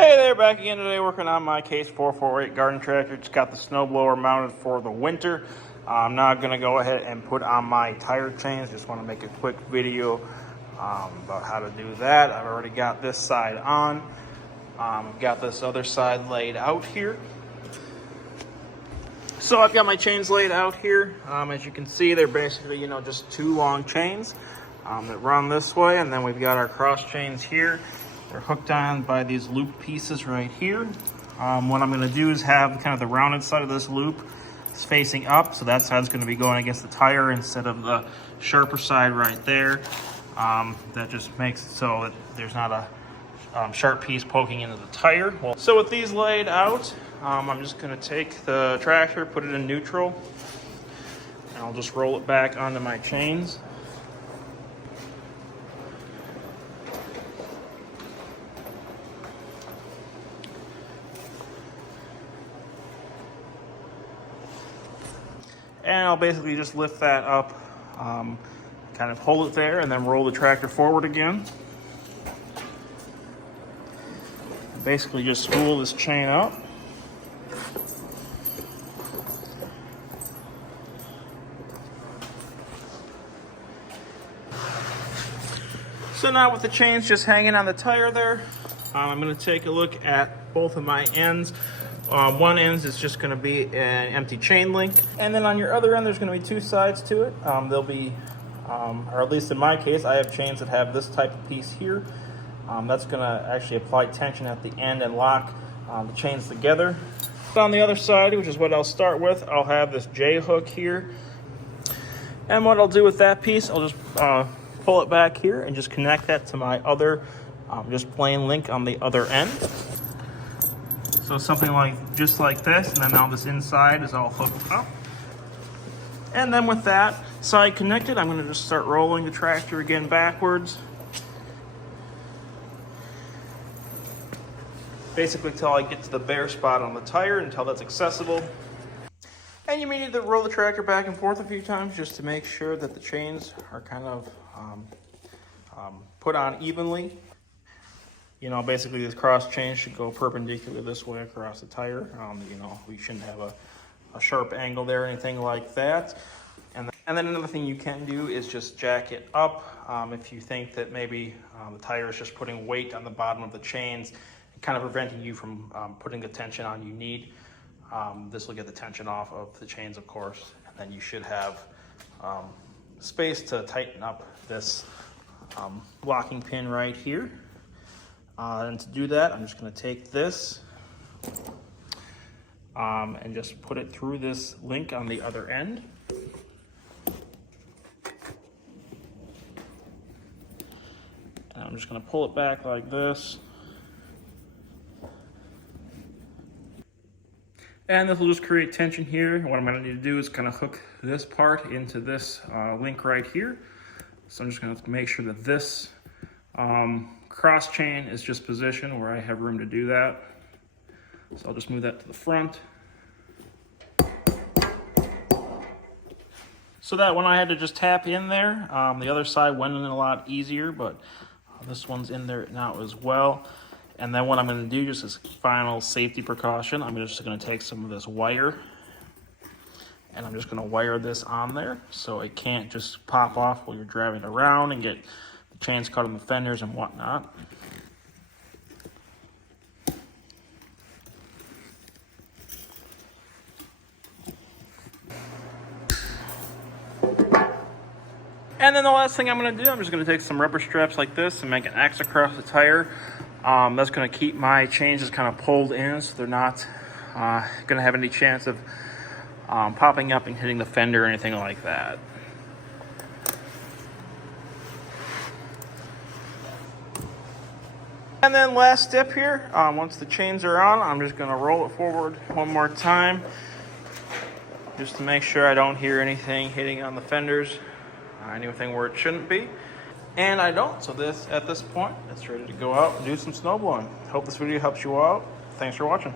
Hey there, back again today working on my Case 448 garden tractor. It's got the snowblower mounted for the winter. I'm now going to go ahead and put on my tire chains. Just want to make a quick video about how to do that. I've already got this side on. I've got this other side laid out here. So I've got my chains laid out here. As you can see, they're basically, just two long chains that run this way. And then we've got our cross chains here. They're hooked on by these loop pieces right here. What I'm going to do is have kind of the rounded side of this loop is facing up, so that side's going to be going against the tire instead of the sharper side right there. That just makes it so that there's not a sharp piece poking into the tire. So with these laid out, I'm just going to take the tractor, put it in neutral, and I'll just roll it back onto my chains. And I'll basically just lift that up, kind of hold it there, and then roll the tractor forward again. Basically just spool this chain up. So now with the chains just hanging on the tire there, I'm going to take a look at both of my ends. One end is just going to be an empty chain link, and then on your other end there's going to be two sides to it. There'll be, or at least in my case, I have chains that have this type of piece here. That's going to actually apply tension at the end and lock the chains together. On the other side, which is what I'll start with, I'll have this J hook here. And what I'll do with that piece, I'll just pull it back here and just connect that to my other just plain link on the other end. So something just like this, and then now this inside is all hooked up. And then with that side connected, I'm going to just start rolling the tractor again backwards. Basically till I get to the bare spot on the tire, until that's accessible. And you may need to roll the tractor back and forth a few times just to make sure that the chains are kind of put on evenly. Basically this cross chain should go perpendicular this way across the tire. We shouldn't have a sharp angle there or anything like that. And then another thing you can do is just jack it up. If you think that maybe the tire is just putting weight on the bottom of the chains, kind of preventing you from putting the tension on you need. This will get the tension off of the chains, of course, and then you should have space to tighten up this locking pin right here. And to do that, I'm just going to take this and just put it through this link on the other end. And I'm just going to pull it back like this. And this will just create tension here. What I'm going to need to do is kind of hook this part into this link right here. So I'm just going to make sure that this cross chain is just positioned where I have room to do that. So I'll just move that to the front. So that when I had to just tap in there, the other side went in a lot easier, but this one's in there now as well. And then what I'm going to do, just as final safety precaution, I'm just going to take some of this wire and I'm just going to wire this on there so it can't just pop off while you're driving around and get the chains caught on the fenders and whatnot. And then the last thing I'm going to do, I'm just going to take some rubber straps like this and make an X across the tire. That's going to keep my chains just kind of pulled in so they're not going to have any chance of popping up and hitting the fender or anything like that. And then last step here, once the chains are on, I'm just going to roll it forward one more time just to make sure I don't hear anything hitting on the fenders, anything where it shouldn't be. And I don't, so at this point, it's ready to go out and do some snowblowing. Hope this video helps you out. Thanks for watching.